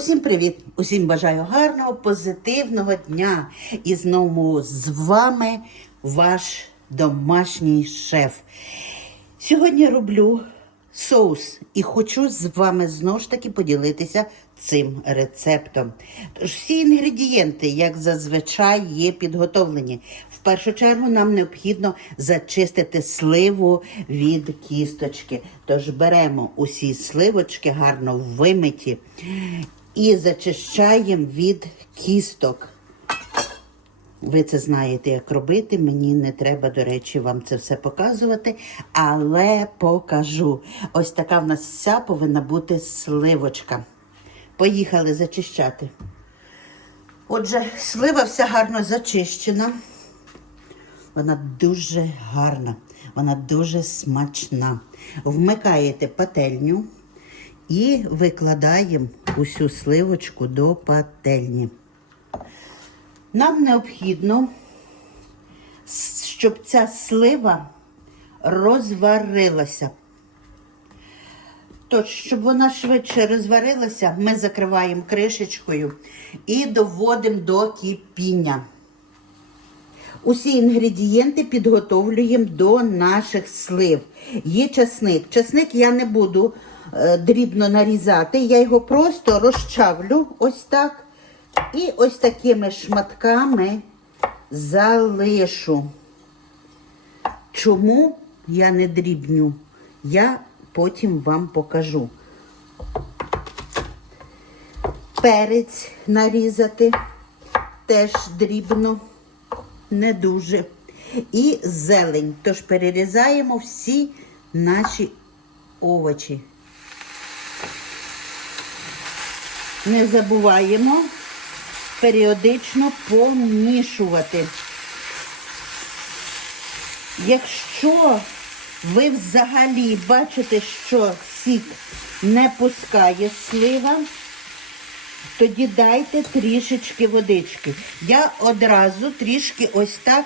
Усім привіт! Усім бажаю гарного, позитивного дня. І знову з вами ваш домашній шеф. Сьогодні роблю соус і хочу з вами знову ж таки поділитися цим рецептом. Тож всі інгредієнти, як зазвичай, є підготовлені. В першу чергу нам необхідно зачистити сливу від кісточки. Тож беремо усі сливочки гарно вимиті і зачищаємо від кісток. Ви це знаєте, як робити. Мені не треба, до речі, вам це все показувати, але покажу. Ось така в нас вся повинна бути сливочка. Поїхали зачищати. Отже, слива вся гарно зачищена. Вона дуже гарна, вона дуже смачна. Вмикаєте пательню і викладаємо усю сливочку до пательні. Нам необхідно, щоб ця слива розварилася. Тож, щоб вона швидше розварилася, ми закриваємо кришечкою і доводимо до кипіння. Усі інгредієнти підготовлюємо до наших слив. Є часник. Часник я не буду дрібно нарізати, я його просто розчавлю ось так. І ось такими шматками залишу. Чому я не дрібню? Я потім вам покажу. Перець нарізати теж дрібно, не дуже. І зелень. Тож перерізаємо всі наші овочі. Не забуваємо періодично помішувати. Якщо ви взагалі бачите, що сік не пускає слива, тоді дайте трішечки водички. Я одразу трішки ось так,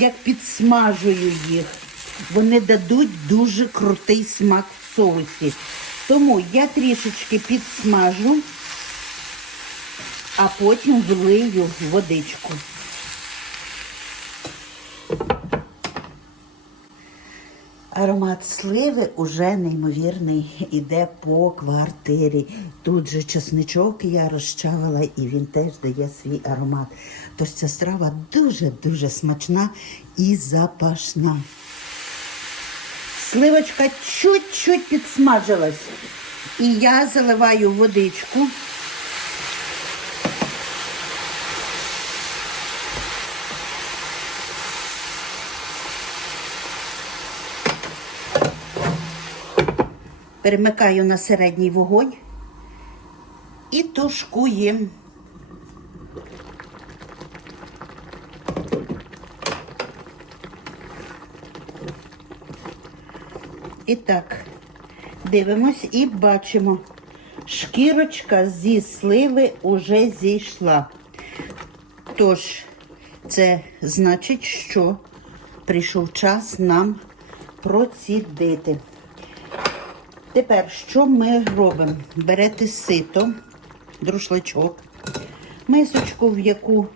як підсмажую їх. Вони дадуть дуже крутий смак в соусі. Тому я трішечки підсмажу, а потім влию водичку. Аромат сливи уже неймовірний іде по квартирі. Тут же чесничок я розчавила, і він теж дає свій аромат. Тож ця страва дуже-дуже смачна і запашна. Сливочка чуть-чуть підсмажилась. І я заливаю водичку. Перемикаю на середній вогонь і тушкуємо. І так, дивимось і бачимо, шкірочка зі сливи уже зійшла. Тож, це значить, що прийшов час нам процідити. Тепер, що ми робимо? Берете сито, друшлачок, мисочку, в яку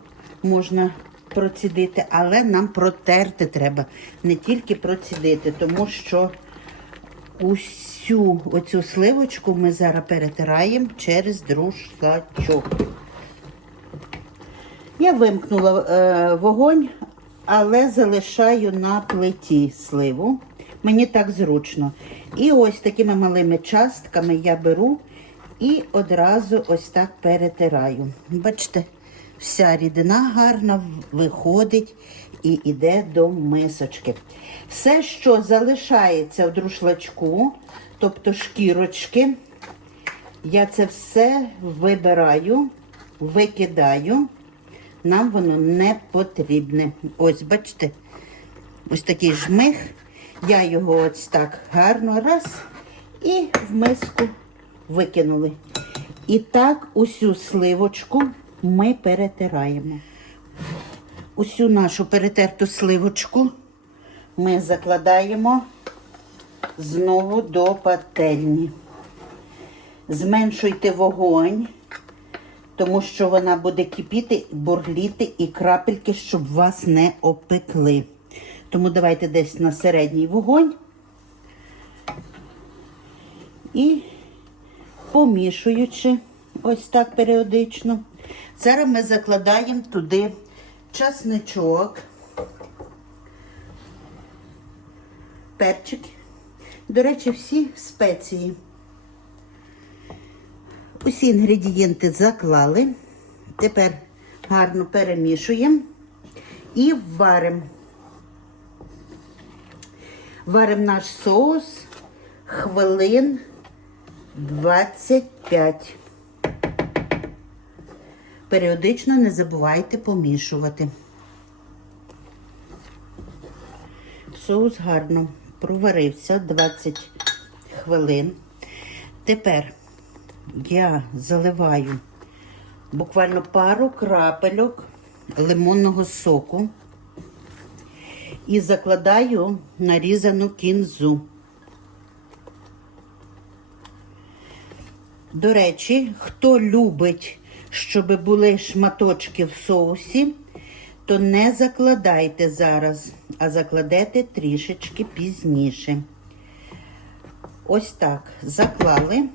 можна процідити, але нам протерти треба, не тільки процідити, тому що усю оцю сливочку ми зараз перетираємо через друшлачок. Я вимкнула е, вогонь, але залишаю на плиті сливу. Мені так зручно. І ось такими малими частками я беру і одразу ось так перетираю. Бачите, вся рідина гарна виходить і йде до мисочки. Все, що залишається в друшлачку, тобто шкірочки, я це все вибираю, викидаю. Нам воно не потрібне. Ось, бачите, ось такий жмих. Я його ось так гарно раз і в миску викинули. І так усю сливочку ми перетираємо. Усю нашу перетерту сливочку ми закладаємо знову до пательні. Зменшуйте вогонь, тому що вона буде кипіти, бурліти і крапельки, щоб вас не опекли. Тому давайте десь на середній вогонь і помішуючи ось так періодично. Зараз ми закладаємо туди часничок, перчик. До речі, всі спеції. Усі інгредієнти заклали. Тепер гарно перемішуємо і варимо. Варимо наш соус хвилин 25. Періодично не забувайте помішувати. Соус гарно проварився 20 хвилин. Тепер я заливаю буквально пару крапельок лимонного соку і закладаю нарізану кінзу. До речі, хто любить, щоб були шматочки в соусі, то не закладайте зараз, а закладете трішечки пізніше. Ось так заклали.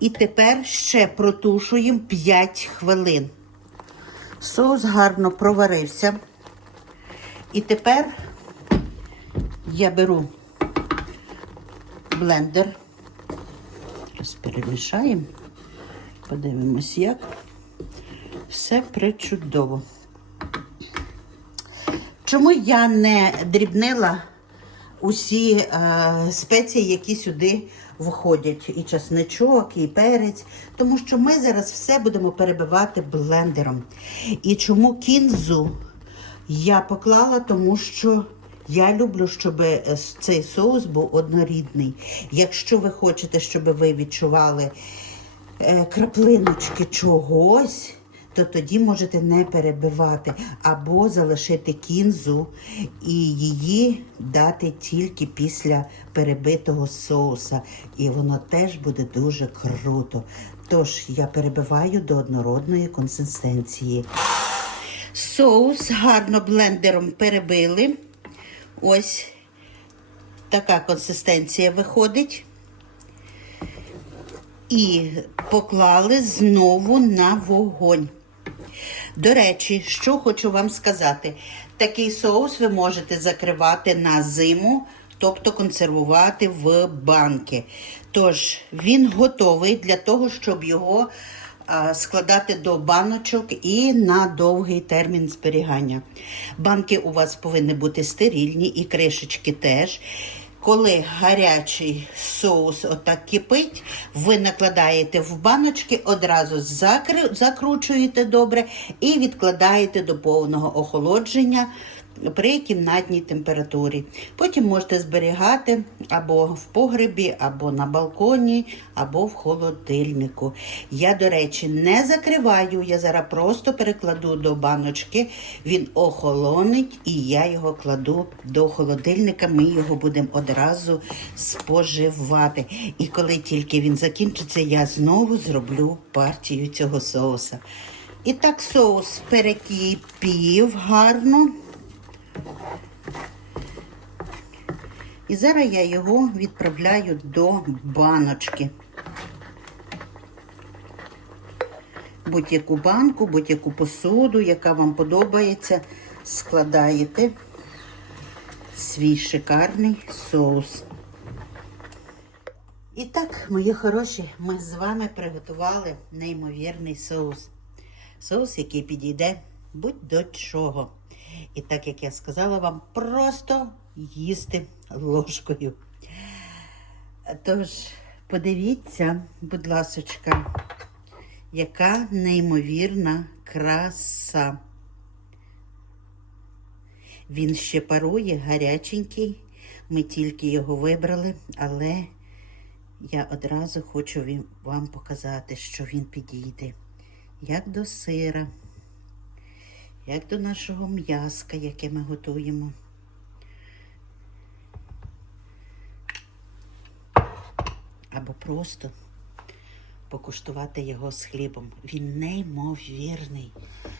І тепер ще протушуємо 5 хвилин. Соус гарно проварився. І тепер я беру блендер. Зараз перемішаємо. Подивимось, як. Все причудово. Чому я не дрібнила усі е, спеції, які сюди входять? І часничок, і перець. Тому що ми зараз все будемо перебивати блендером. І чому кінзу я поклала, тому що я люблю, щоб е, цей соус був однорідний. Якщо ви хочете, щоб ви відчували краплиночки чогось, то тоді можете не перебивати або залишити кінзу і її дати тільки після перебитого соуса. І воно теж буде дуже круто. Тож я перебиваю до однородної консистенції. Соус гарно блендером перебили. Ось така консистенція виходить. І поклали знову на вогонь. До речі, що хочу вам сказати, такий соус ви можете закривати на зиму, тобто консервувати в банки. Тож він готовий для того, щоб його складати до баночок і на довгий термін зберігання. Банки у вас повинні бути стерильні і кришечки теж. Коли гарячий соус отак кипить, ви накладаєте в баночки, одразу закручуєте добре і відкладаєте до повного охолодження при кімнатній температурі. Потім можете зберігати або в погребі, або на балконі, або в холодильнику. Я, до речі, не закриваю, я зараз просто перекладу до баночки, він охолонить і я його кладу до холодильника. Ми його будемо одразу споживати. І коли тільки він закінчиться, я знову зроблю партію цього соуса. І так соус перекипів гарно. І зараз я його відправляю до баночки. Будь-яку банку, будь-яку посуду, яка вам подобається, складаєте свій шикарний соус. І так, мої хороші, ми з вами приготували неймовірний соус. Соус, який підійде будь-до чого. І так як я сказала вам, просто їсти ложкою. Тож, подивіться, будь ласочка, яка неймовірна краса. Він ще парує, гаряченький. Ми тільки його вибрали, але я одразу хочу вам показати, що він підійде як до сира, як до нашого м'яска, яке ми готуємо. Або просто покуштувати його з хлібом. Він неймовірний.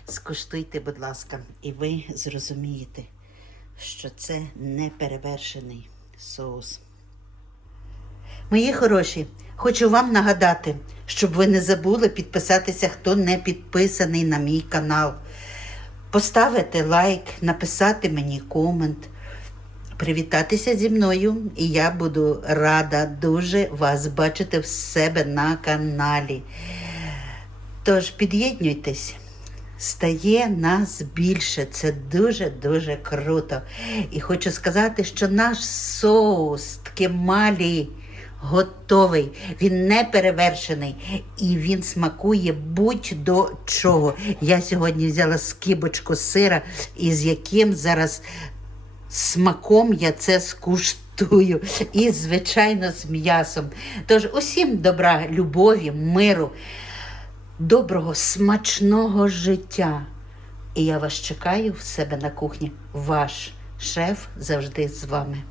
Скуштуйте, будь ласка, і ви зрозумієте, що це неперевершений соус. Мої хороші, хочу вам нагадати, щоб ви не забули підписатися, хто не підписаний на мій канал. Поставити лайк, написати мені комент, привітатися зі мною, і я буду рада дуже вас бачити в себе на каналі. Тож під'єднуйтесь. Стає нас більше. Це дуже-дуже круто. І хочу сказати, що наш соус ткемалі готовий. Він не перевершений і він смакує будь-до чого. Я сьогодні взяла скибочку сира, із яким зараз смаком я це скуштую. І, звичайно, з м'ясом. Тож усім добра, любові, миру доброго, смачного життя. І я вас чекаю в себе на кухні. Ваш шеф завжди з вами.